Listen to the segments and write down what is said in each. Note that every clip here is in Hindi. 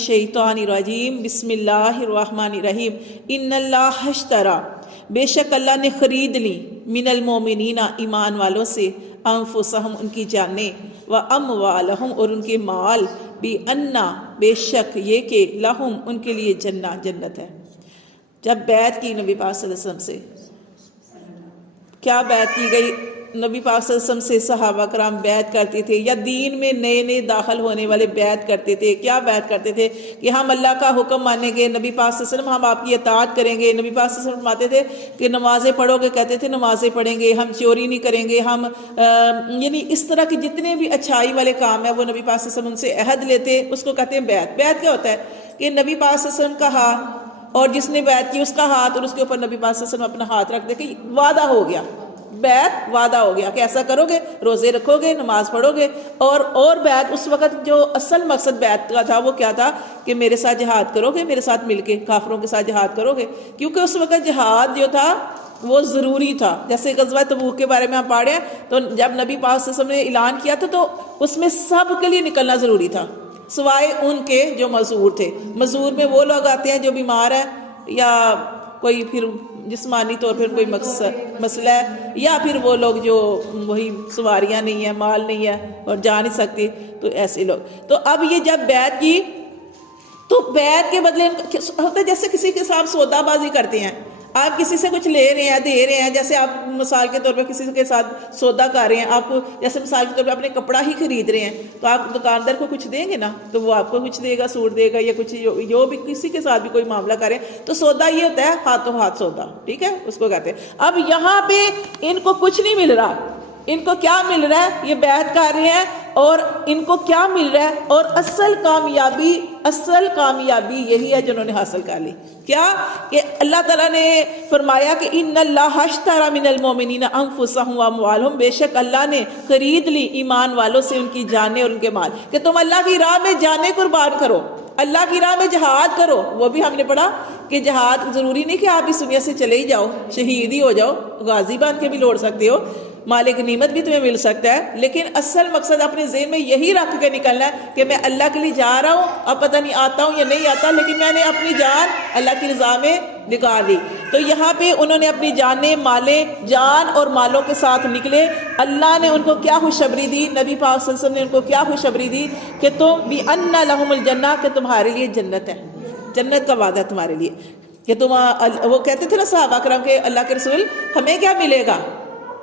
शैतानिर्रजीम बिस्मिल्लाहिर्रहमानिर्रहीम इन्नल्लाहश्तरा बेशक अल्लाह ने ख़रीद ली मिनल मोमिनीना ईमान वालों से अनफुसहम उनकी जाने व अमवालहुम और उनके माल भी अन्ना बेशक ये कि लहुम उनके लिए जन्नत है। जब बैत की नबी पाक सल्लल्लाहु अलैहि वसल्लम से, क्या बैत की गई? नबी पाक सल्लल्लाहु अलैहि वसल्लम से सहाबा कराम बैत करते थे या दीन में नए नए दाखिल होने वाले बैत करते थे। क्या बैत करते थे कि हम अल्लाह का हुक्म मानेंगे, नबी पाक सल्लल्लाहु अलैहि वसल्लम हम आपकी इताअत करेंगे। नबी पाक सल्लल्लाहु अलैहि वसल्लम फरमाते थे कि नमाज़ें पढ़ोगे, कहते थे नमाज़ें पढ़ेंगे, हम चोरी नहीं करेंगे, हम यानी इस तरह के जितने भी अच्छाई वाले काम है वो नबी पाक सल्लल्लाहु अलैहि वसल्लम उनसे अहद लेते, उसको कहते हैं बैत। बैत क्या होता है कि नबी पाक सल्लल्लाहु अलैहि वसल्लम का हाथ और जिसने बैत की उसका हाथ और उसके ऊपर नबी पाक सल्लल्लाहु अलैहि वसल्लम अपना हाथ रख दे कि वादा हो गया, बैत वादा हो गया कि ऐसा करोगे, रोज़े रखोगे, नमाज पढ़ोगे। और बैत उस वक़्त जो असल मकसद बैत का था वो क्या था कि मेरे साथ जिहाद करोगे, मेरे साथ मिलके काफिरों के साथ जिहाद करोगे। क्योंकि उस वक़्त जिहाद जो था वो ज़रूरी था। जैसे ग़ज़वा तबूक के बारे में हम पढ़े तो जब नबी पाक सल्लल्लाहु अलैहि वसल्लम ने ऐलान किया था तो उसमें सब के लिए निकलना ज़रूरी था, सिवाय उनके जो मज़ूर थे। मज़ूर में वो लोग आते हैं जो बीमार है या कोई फिर जिस्मानी तौर पर कोई मसला है, या फिर वो लोग जो वही सवारियाँ नहीं है, माल नहीं है और जा नहीं सकती, तो ऐसे लोग। तो अब ये जब बैत की तो बैत के बदले होता है जैसे किसी के साथ सौदाबाजी करते हैं। आप किसी से कुछ ले रहे हैं, दे रहे हैं, जैसे आप मिसाल के तौर पे किसी के साथ सौदा कर रहे हैं, आप जैसे मिसाल के तौर पे अपने कपड़ा ही खरीद रहे हैं तो आप दुकानदार को कुछ देंगे ना, तो वो आपको कुछ देगा, सूट देगा या कुछ जो भी किसी के साथ भी कोई मामला करें तो सौदा ये होता है हाथों हाथ सौदा, ठीक है, उसको कहते हैं। अब यहाँ पे इनको कुछ नहीं मिल रहा, इनको क्या मिल रहा है? ये बैत कर रहे हैं और इनको क्या मिल रहा है? और असल कामयाबी यही है जिन्होंने हासिल कर ली। क्या कि अल्लाह ताला ने फरमाया कि इन्नल्लाहश्तरा मिनल मोमिनीना अनफुसहुम व अमवालहुम, बेशक अल्लाह ने खरीद ली ईमान वालों से उनकी जानें और उनके माल। कि तुम अल्लाह की राह में जानें कुर्बान करो, अल्लाह की राह में जहाद करो। वो भी हमने पढ़ा कि जहाद ज़रूरी नहीं कि आप इस दुनिया से चले ही जाओ, शहीद ही हो जाओ, गाजी बन के भी लौट सकते हो, मालिक नीमत भी तुम्हें मिल सकता है। लेकिन असल मकसद अपने ज़हन में यही रख के निकलना है कि मैं अल्लाह के लिए जा रहा हूँ, अब पता नहीं आता हूँ या नहीं आता, लेकिन मैंने अपनी जान अल्लाह की रज़ा में निकाल दी। तो यहाँ पे उन्होंने अपनी जानें, मालें, जान और मालों के साथ निकले। अल्लाह ने उनको क्या खुशखबरी दी? नबी पाक सल्लल्लाहु अलैहि वसल्लम ने उनको क्या खुशखबरी दी कि तुम भी अन्ना लहुमुल जन्नह, कि तुम्हारे लिए जन्नत है, जन्नत का वादा तुम्हारे लिए। कि तुम वो कहते थे ना सहाबा करम के अल्लाह के रसूल हमें क्या मिलेगा,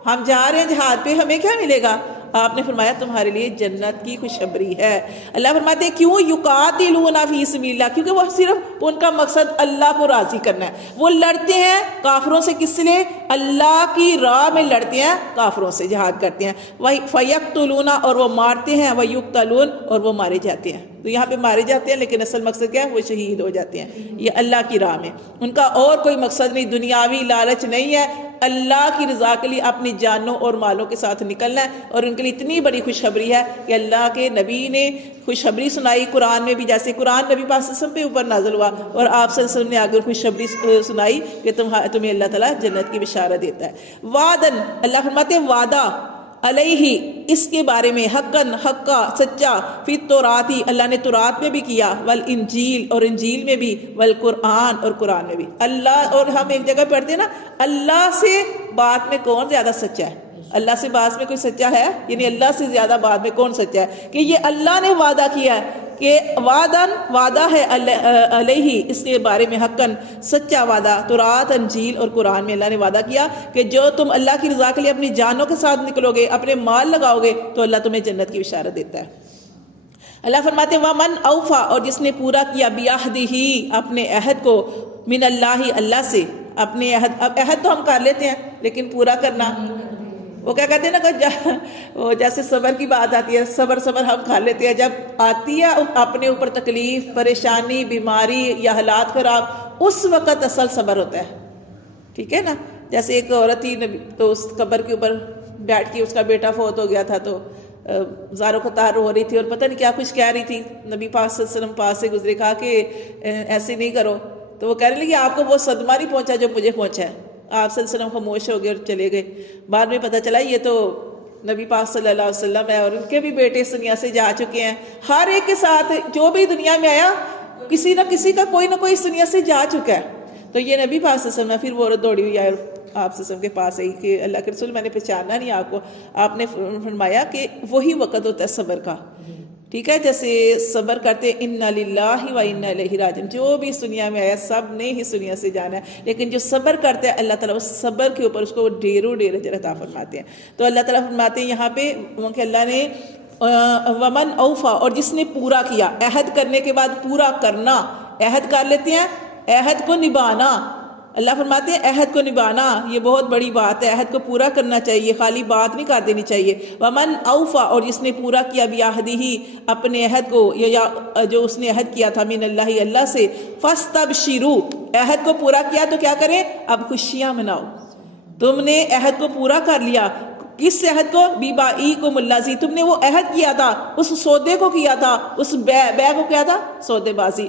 हम जा रहे हैं जहाद पे, हमें क्या मिलेगा? आपने फरमाया तुम्हारे लिए जन्नत की खुशखबरी है। अल्लाह फरमाते हैं क्यों? युकातिलूना फी सबीलिल्लाह, क्योंकि वो सिर्फ उनका मकसद अल्लाह को राज़ी करना है। वो लड़ते हैं काफिरों से, किस लिए? अल्लाह की राह में लड़ते हैं, काफिरों से जहाद करते हैं। वही फयक्तुलूना, और वो मारते हैं, वह युक्तलून, और वो मारे जाते हैं। तो यहाँ पे मारे जाते हैं लेकिन असल मकसद क्या है? वो शहीद हो जाते हैं। ये अल्लाह की राह में, उनका और कोई मकसद नहीं, दुनियावी लालच नहीं है, अल्लाह की रज़ा के लिए अपनी जानों और मालों के साथ निकलना है। और उनके लिए इतनी बड़ी खुशखबरी है कि अल्लाह के नबी ने खुशखबरी सुनाई कुरान में भी, जैसे कुरान नबी पाक सल्लल्लाहु अलैहि वसल्लम पे ऊपर नाज़िल हुआ और आप सल्लल्लाहु अलैहि वसल्लम ने आगे खुशखबरी सुनाई कि तुम्हें अल्लाह ताला जन्नत की बिशारत देता है। वादन, अल्लाह फरमाते हैं वादा, अलैहि, इसके बारे में, हक्कन, हक्का, सच्चा, फिर तौराती, अल्लाह ने तौरात में भी किया, वल इंजील, और इंजील में भी, वल कुरान, और कुरान में भी। अल्लाह, और हम एक जगह पढ़ते हैं ना, अल्लाह से बात में कौन ज़्यादा सच्चा है? अल्लाह से बात में कोई सच्चा है? यानी अल्लाह से ज़्यादा बात में कौन सच्चा है? कि ये अल्लाह ने वादा किया है कि वादा है अलैहि, इसके बारे में, हक्कन, सच्चा वादा, तौरात, अंजील और कुरान में अल्लाह ने वादा किया कि जो तुम अल्लाह की रज़ा के लिए अपनी जानों के साथ निकलोगे, अपने माल लगाओगे, तो अल्लाह तुम्हें जन्नत की बिशारत देता है। अल्लाह फरमाते हैं वमन औफा, और जिसने पूरा किया, बियाहदिही, अपने अहद को, मिन अल्लाह, अल्लाह से अपने अहद। अब अहद तो हम कर लेते हैं लेकिन पूरा करना, वो क्या कहते हैं ना, वो जैसे सबर की बात आती है, सबर हम खा लेते हैं, जब आती है अपने ऊपर तकलीफ, परेशानी, बीमारी या हालात खराब, उस वक़्त असल सबर होता है, ठीक है ना। जैसे एक औरत थी तो उस कब्र के ऊपर बैठ के उसका बेटा फौत हो गया था, तो ज़ारो कतार हो रही थी और पता नहीं क्या कुछ कह रही थी। नबी पाक सल्लल्लाहु अलैहि वसल्लम पास से गुजरे, कहा कि ऐसे नहीं करो, तो वो कह रही कि आपको वो सदमा नहीं पहुंचा जो मुझे पहुंचा है। आप सल्लल्लाहु अलैहि वसल्लम खामोश हो गए और चले गए। बाद में पता चला ये तो नबी पाक सल्लल्लाहु अलैहि वसल्लम है और उनके भी बेटे इस दुनिया से जा चुके हैं। हर एक के साथ जो भी दुनिया में आया किसी ना किसी का कोई ना कोई इस दुनिया से जा चुका है। तो ये नबी पाक सल्लल्लाहु अलैहि वसल्लम है। फिर वो औरत दौड़ी हुई आए आप सल्लम के पास आई कि अल्लाह के रसूल मैंने पहचाना नहीं आपको। आपने फरमाया कि वही वक़्त होता है सब्र का, ठीक है, जैसे सब्र करते इन्ना लिल्लाहि व इन्ना इलैहि राजिऊन। जो भी इस दुनिया में आया सब ने ही इस दुनिया से जाना है, लेकिन जो सब्र करते हैं अल्लाह ताला उस सब्र के ऊपर उसको ढेरों ढेर अजर अता फरमाते हैं। तो अल्लाह ताला फरमाते हैं यहाँ पे कि अल्लाह ने वमन औफा, और जिसने पूरा किया, अहद करने के बाद पूरा करना, अहद कर लेते हैं, अहद को निभाना। अल्लाह फरमाते हैं अहद को निभाना ये बहुत बड़ी बात है, अहद को पूरा करना चाहिए, खाली बात नहीं कर देनी चाहिए। वमन औफा, और जिसने पूरा किया बियाहदी ही अपने अहद को, या जो उसने अहद किया था मिन अल्लाह अल्लाह से, फस्तबशिरू, अहद को पूरा किया तो क्या करें, अब खुशियाँ मनाओ। तुमने अहद को पूरा कर लिया, किस अहद को, बीबाई को मुल्लाजी, तुमने वो अहद किया था, उस सौदे को किया था, उस बै को किया था, सौदेबाजी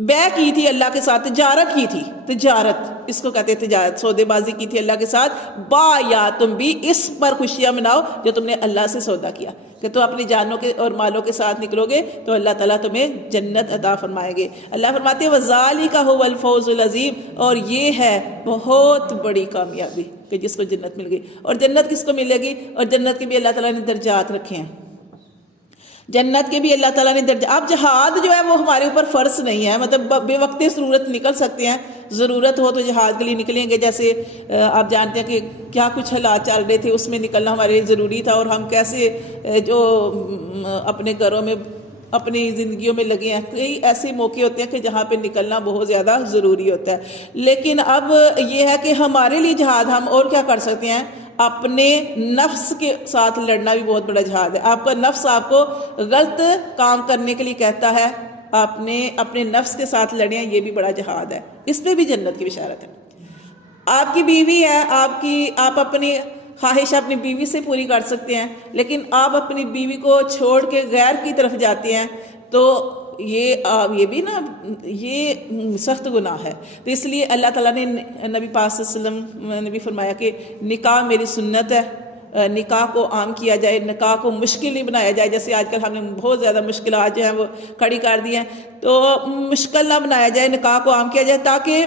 बै की थी अल्लाह के साथ, तिजारत की थी, तिजारत इसको कहते हैं तिजारत, सौदेबाजी की थी अल्लाह के साथ। बा या तुम भी इस पर खुशियां मनाओ जो तुमने अल्लाह से सौदा किया, कि तो अपनी जानों के और मालों के साथ निकलोगे तो अल्लाह ताला तुम्हें जन्नत अता फरमाएंगे। अल्लाह फरमाते हैं वज़ालिका हुवल फौज़ुल अज़ीम, और ये है बहुत बड़ी कामयाबी कि जिसको जन्नत मिल गई। और जन्नत किसको मिलेगी, और जन्नत के भी अल्लाह ताला ने दर्जात रखे हैं, जन्नत के भी अल्लाह ताला ने दर्जा। अब जहाद जो है वो हमारे ऊपर फ़र्ज नहीं है, मतलब बेवक्ती ज़रूरत निकल सकते हैं, ज़रूरत हो तो जहाद के लिए निकलेंगे। जैसे आप जानते हैं कि क्या कुछ हालात चल रहे थे, उसमें निकलना हमारे लिए ज़रूरी था, और हम कैसे जो अपने घरों में अपनी ज़िंदगियों में लगे हैं, कई ऐसे मौके होते हैं कि जहाँ पे निकलना बहुत ज़्यादा ज़रूरी होता है। लेकिन अब ये है कि हमारे लिए जहाद हम और क्या कर सकते हैं, अपने नफ्स के साथ लड़ना भी बहुत बड़ा जहाद है। आपका नफ्स आपको गलत काम करने के लिए कहता है, आपने अपने नफ्स के साथ लड़े, ये भी बड़ा जहाद है, इस पर भी जन्नत की बिशारत है। आपकी बीवी है, आप अपनी ख्वाहिश अपनी बीवी से पूरी कर सकते हैं, लेकिन आप अपनी बीवी को छोड़ के गैर की तरफ जाते हैं तो ये भी ना, ये सख्त गुनाह है। तो इसलिए अल्लाह ताला ने नबी पाक सल्लल्लाहु अलैहि वसल्लम ने भी फरमाया कि निकाह मेरी सुन्नत है, निकाह को आम किया जाए, निकाह को मुश्किल नहीं बनाया जाए। जैसे आजकल हमने बहुत ज़्यादा मुश्किलात जो हैं वो खड़ी कर दी हैं, तो मुश्किल ना बनाया जाए, निकाह को आम किया जाए, ताकि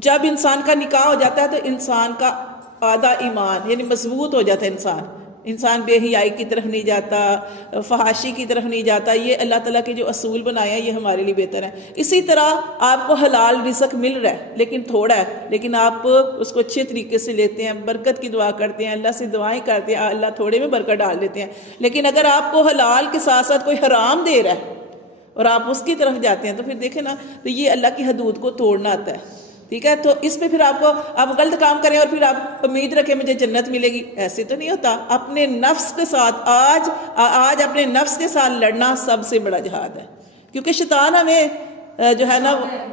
जब इंसान का निकाह हो जाता है तो इंसान का आधा ईमान यानी मजबूत हो जाता है, इंसान बेहियाई की तरफ नहीं जाता, फहाशी की तरफ नहीं जाता। ये अल्लाह ताला के जो असूल बनाए हैं ये हमारे लिए बेहतर है। इसी तरह आपको हलाल रिज़्क मिल रहा है लेकिन थोड़ा है, लेकिन आप उसको अच्छे तरीके से लेते हैं, बरकत की दुआ करते हैं, अल्लाह से दुआएं करते हैं, अल्लाह थोड़े में बरकत डाल देते हैं। लेकिन अगर आपको हलाल के साथ साथ कोई हराम दे रहा है और आप उसकी तरफ जाते हैं तो फिर देखें ना, तो ये अल्लाह की हदूद को तोड़ना आता है, ठीक है। तो इसमें फिर आप गलत काम करें और फिर आप उम्मीद रखें मुझे जन्नत मिलेगी, ऐसे तो नहीं होता। अपने नफ्स के साथ आज अपने नफ्स के साथ लड़ना सबसे बड़ा जिहाद है, क्योंकि शैतान हमें जो है ना,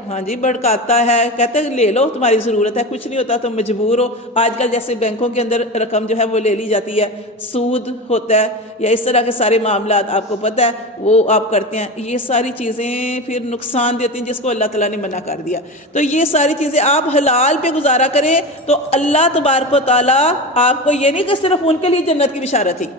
हाँ जी, भड़काता है, कहते हैं ले लो तुम्हारी ज़रूरत है, कुछ नहीं होता, तुम मजबूर हो। आजकल जैसे बैंकों के अंदर रकम जो है वो ले ली जाती है, सूद होता है, या इस तरह के सारे मामला आपको पता है वो आप करते हैं। ये सारी चीज़ें फिर नुकसान देती हैं, जिसको अल्लाह ताला ने मना कर दिया। तो ये सारी चीज़ें आप हलाल पे गुजारा करें तो अल्लाह तबारक व तआला आपको ये नहीं कि सिर्फ उनके लिए जन्नत की बिशारत थी,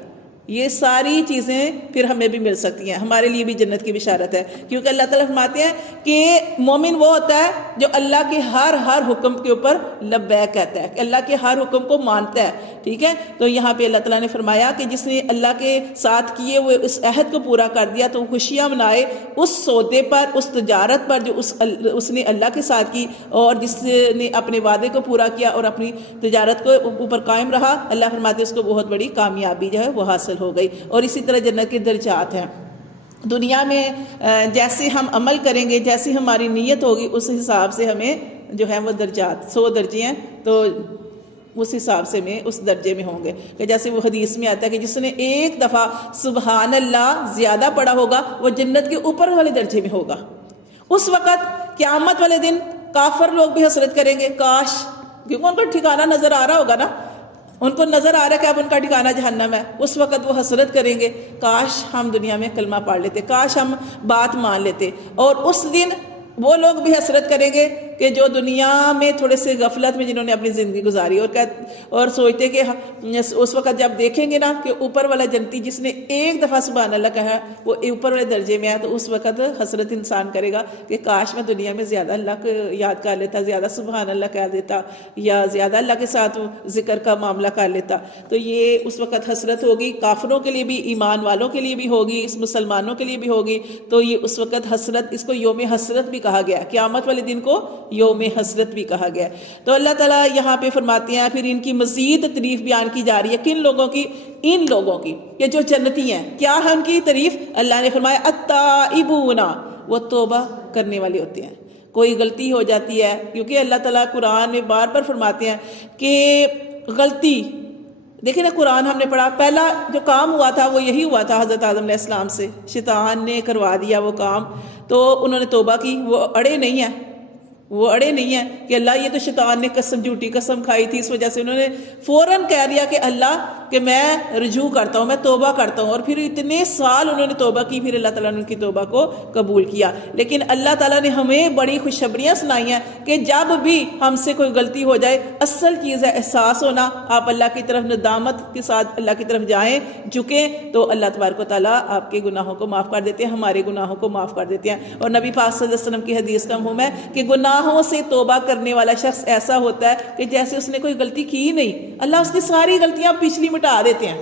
ये सारी चीज़ें फिर हमें भी मिल सकती हैं, हमारे लिए भी जन्नत की बिशारत है। क्योंकि अल्लाह ताला फरमाते हैं कि मोमिन वो होता है जो अल्लाह के हर हुक्म के ऊपर लब्बैक कहता है, कि अल्लाह के हर हुक्म को मानता है, ठीक है। तो यहाँ पे अल्लाह ताला ने फरमाया कि जिसने अल्लाह के साथ किए हुए उस अहद को पूरा कर दिया तो खुशियाँ मनाए उस सौदे पर, उस तजारत पर जो उसने अल्लाह के साथ की, और जिसने अपने वादे को पूरा किया और अपनी तजारत को ऊपर कायम रहा, अल्लाह फरमाते उसको बहुत बड़ी कामयाबी जो है वो हासिल हो गई। और इसी तरह जन्नत के दर्जात हैं। दुनिया में जैसे हम अमल करेंगे, जैसी हमारी नीयत होगी, उस हिसाब से हमें जो है वो दर्जात, 100 दर्जे हैं तो उस हिसाब से में उस दर्जे में होंगे। कि जैसे वो हदीस में आता है कि जिसने एक दफ़ा सुबहान अल्लाह ज़्यादा पढ़ा होगा वो जन्नत के ऊपर वाले दर्जे में होगा। उस वक़्त क़यामत वाले दिन काफिर लोग भी हसरत करेंगे, काश, क्योंकि उनको ठिकाना नज़र आ रहा होगा ना, उनको नज़र आ रहा है कि अब उनका ठिकाना जहन्नम है। उस वक़्त वो हसरत करेंगे, काश हम दुनिया में कलमा पढ़ लेते, काश हम बात मान लेते। और उस दिन वो लोग भी हसरत करेंगे कि जो दुनिया में थोड़े से गफलत में जिन्होंने अपनी ज़िंदगी गुजारी और सोचते कि उस वक़्त जब देखेंगे ना कि ऊपर वाला जन्नती जिसने एक दफ़ा सुभान अल्लाह कहा वो ऊपर वाले दर्जे में है, तो उस वक़्त हसरत इंसान करेगा कि काश मैं दुनिया में ज़्यादा अल्लाह को याद कर लेता, ज़्यादा सुभान अल्लाह कह देता या ज़्यादा अल्लाह के साथ ज़िक्र का मामला कर लेता। तो ये उस वक़्त हसरत होगी, काफिरों के लिए भी, ईमान वालों के लिए भी होगी, इस मुसलमानों के लिए भी होगी। तो ये उस वक़्त हसरत, इसको योम हसरत भी कहा गया, क़यामत वाले दिन को योम हसरत भी कहा गया। तो अल्लाह ताला यहाँ पे फरमाते हैं, फिर इनकी मज़ीद तारीफ़ बयान की जा रही है। किन लोगों की? इन लोगों की, ये जो जन्नती हैं। क्या है उनकी तारीफ़? अल्लाह ने फरमाया अत्ताइबूना, वो तौबा करने वाले होते हैं। कोई गलती हो जाती है, क्योंकि अल्लाह ताला कुरान में बार बार फरमाते हैं कि गलती, देखिए ना कुरान हमने पढ़ा, पहला जो काम हुआ था वो यही हुआ था हज़रत आदम अलैहिस्सलाम से, शैतान ने करवा दिया वो काम, तो उन्होंने तौबा की, वो अड़े नहीं है, वो अड़े नहीं है कि अल्लाह ये तो शैतान ने कसम, झूठी कसम खाई थी, इस वजह से उन्होंने फ़ौरन कह दिया कि अल्लाह कि मैं रुजू करता हूँ, मैं तौबा करता हूँ। और फिर इतने साल उन्होंने तौबा की, फिर अल्लाह ताला ने उनकी तौबा को कबूल किया। लेकिन अल्लाह ताला ने हमें बड़ी खुशखबरियाँ सुनाई हैं कि जब भी हमसे कोई गलती हो जाए, असल चीज़ है एहसास होना। आप अल्लाह की तरफ नदामत के साथ अल्लाह की तरफ जाएँ, झुकें, तो अल्लाह तबारक व तआला आपके गुनाहों को माफ़ कर देते हैं, हमारे गुनाहों को माफ़ कर देते हैं। और नबी पाक सल्लल्लाहु अलैहि वसल्लम की हदीस का मफ़हूम है कि गुनाहों से तौबा करने वाला शख्स ऐसा होता है कि जैसे उसने कोई गलती की ही नहीं, अल्लाह उसकी सारी गलतियाँ पिछली मिटा देते हैं।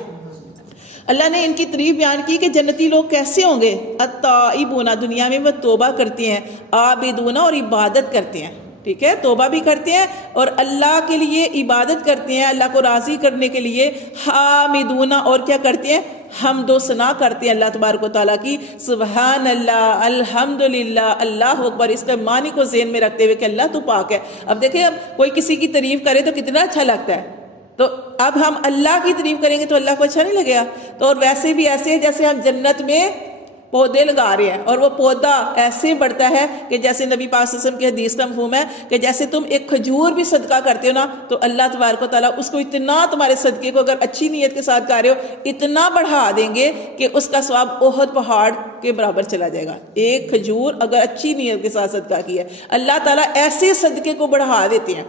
अल्लाह ने इनकी तारीफ बयान की कि जन्नती लोग कैसे होंगे। अत्ताइबूना, दुनिया में वह तौबा करते हैं, आबिदूना, और इबादत करते हैं। ठीक है, तौबा भी करते हैं और अल्लाह के लिए इबादत करते हैं, अल्लाह को राज़ी करने के लिए। हामिदूना, और क्या करते हैं? हम्दो सना करते हैं अल्लाह तबारक व तआला की। सुबहान अल्लाह, अल्हम्दुलिल्लाह, अल्लाह अकबर, इसके मानी को ज़हन में रखते हुए कि अल्लाह तू पाक है। अब देखिए, अब कोई किसी की तारीफ करे तो कितना अच्छा लगता है, तो अब हम अल्लाह की तारीफ करेंगे तो अल्लाह को अच्छा नहीं लगेगा। तो और वैसे भी ऐसे है जैसे हम जन्नत में पौधे लगा रहे हैं और वो पौधा ऐसे बढ़ता है कि जैसे नबी पाक सल्लल्लाहु अलैहि वसल्लम की हदीस का मफ़हूम है कि जैसे तुम एक खजूर भी सदका करते हो ना, तो अल्लाह तबारक व तआला उसको इतना, तुम्हारे सदके को अगर अच्छी नीयत के साथ कर रहे हो, इतना बढ़ा देंगे कि उसका स्वाब ओहद पहाड़ के बराबर चला जाएगा। एक खजूर अगर अच्छी नीयत के साथ सदका किया है, अल्लाह ताला ऐसे सदके को बढ़ा देते हैं।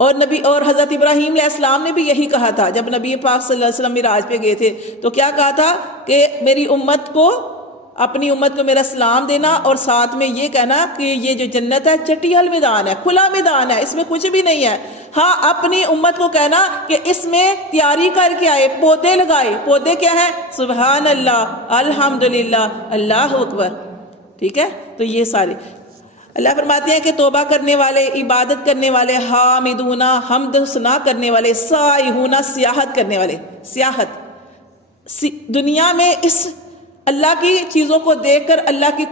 और नबी और हज़रत इब्राहीम अलैहिस्सलाम ने भी यही कहा था, जब नबी पाक सल्लल्लाहु अलैहि वसल्लम मिराज पे गए थे तो क्या कहा था कि मेरी उम्मत को, अपनी उम्मत को मेरा सलाम देना, और साथ में ये कहना कि ये जो जन्नत है चटियल मैदान है, खुला मैदान है, इसमें कुछ भी नहीं है। हाँ, अपनी उम्मत को कहना कि इसमें तैयारी करके आए, पौधे लगाए। पौधे क्या है? सुबहान अल्लाह, अल्हम्दुलिल्लाह, अल्लाह अकबर। ठीक है, तो ये सारे अल्लाह फरमाते हैं कि तौबा करने वाले, इबादत करने वाले, हामिदूना, हम्द सना करने वाले, साइहूना, सियाहत करने वाले। सियाहत, दुनिया में इस अल्लाह की चीज़ों को देखकर अल्लाह की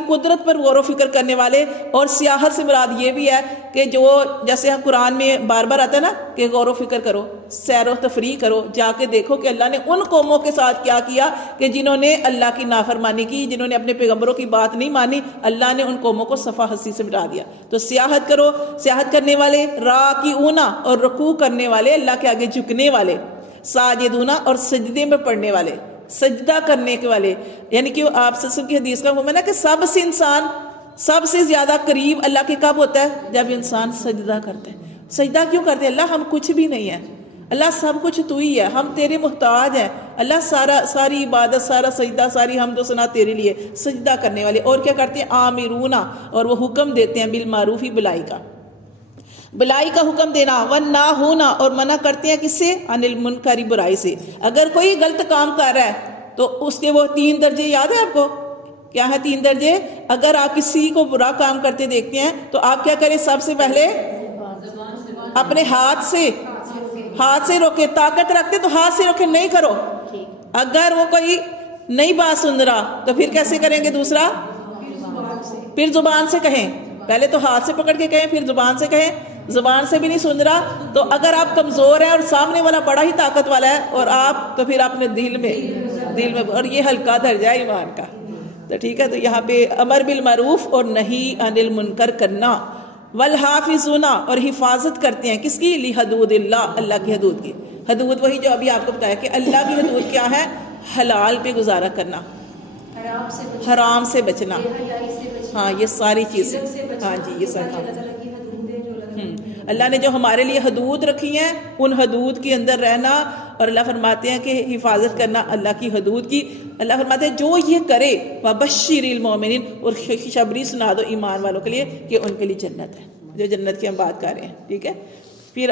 कुदरत पर गौर व फिक्र करने वाले। और सियाहत से मुराद ये भी है कि जो, जैसे हम कुरान में बार बार आता है ना कि गौर व फिक्र करो, सैर व तफरीह करो, जाके देखो कि अल्लाह ने उन कौमों के साथ क्या किया कि जिन्होंने अल्लाह की नाफरमानी की, जिन्होंने अपने पैगम्बरों की बात नहीं मानी, अल्लाह ने उन कौमों को सफ़ा हसी से मिटा दिया। तो सियाहत करो, सियाहत करने वाले, राकीऊना, और रुकू करने वाले, अल्लाह के आगे झुकने वाले, साजिदूना, और सजदे में पढ़ने वाले, सजदा करने के वाले। यानी कि आप सल्लल्लाहु की हदीस का वो है ना कि सबसे इंसान सबसे ज्यादा करीब अल्लाह के कब होता है? जब इंसान सजदा करते हैं। सजदा क्यों करते हैं? अल्लाह हम कुछ भी नहीं है, अल्लाह सब कुछ तू ही है, हम तेरे मुहताज हैं। अल्लाह सारी इबादत, सारा सजदा, सारी हमदो सना तेरे लिए। सजदा करने वाले। और क्या करते हैं? आमिरूना, और वो हुक्म देते हैं बिल मारूफी, भलाई का, भलाई का हुक्म देना, वन ना होना, और मना करते हैं किससे? अनिल मुनकरी, बुराई से। अगर कोई गलत काम कर रहा है तो उसके वो 3 दर्जे याद है आपको? क्या है 3 दर्जे? अगर आप किसी को बुरा काम करते देखते हैं तो आप क्या करें? सबसे पहले अपने हाथ से रोके, ताकत रखते तो हाथ से रोके, नहीं करो। अगर वो कोई नई बात सुन रहा तो फिर कैसे करेंगे? दूसरा, फिर जुबान से कहें। पहले तो हाथ से पकड़ के कहें, फिर जुबान से कहें। जुबान से भी नहीं सुन रहा तो अगर आप कमज़ोर हैं और सामने वाला बड़ा ही ताकत वाला है और आप, तो फिर अपने दिल में, और ये हल्का दर्जा है ईमान का। तो ठीक है, तो यहाँ पे अमर बिल मारूफ और नहीं अनिल मुनकर करना। वल हाफिजुना, और हिफाजत करते हैं किसकी? ली हदूदिल्लाह, अल्लाह की हदूद की। हदूद वही जो अभी आपको बताया कि अल्लाह की हदूद क्या है? हलाल पे गुजारा करना। हराम से बचना, बेहयाई से बचना, हाँ ये सारी चीज़ें, ज़िल्लत से बचना, हाँ जी ये सारी, अल्लाह ताला की हदूद है जो अल्लाह ताला अल्लाह ने जो हमारे लिए हदूद रखी हैं उन हदूद के अंदर रहना, और अल्लाह फरमाते हैं कि हिफाजत करना अल्लाह की हदूद की। अल्लाह फरमाते हैं जो ये करे वबश्शिरिल मोमिनीन, और खुशखबरी सुना दो ईमान वालों के लिए कि उनके लिए जन्नत है, जो जन्नत की हम बात कर रहे हैं। ठीक है, फिर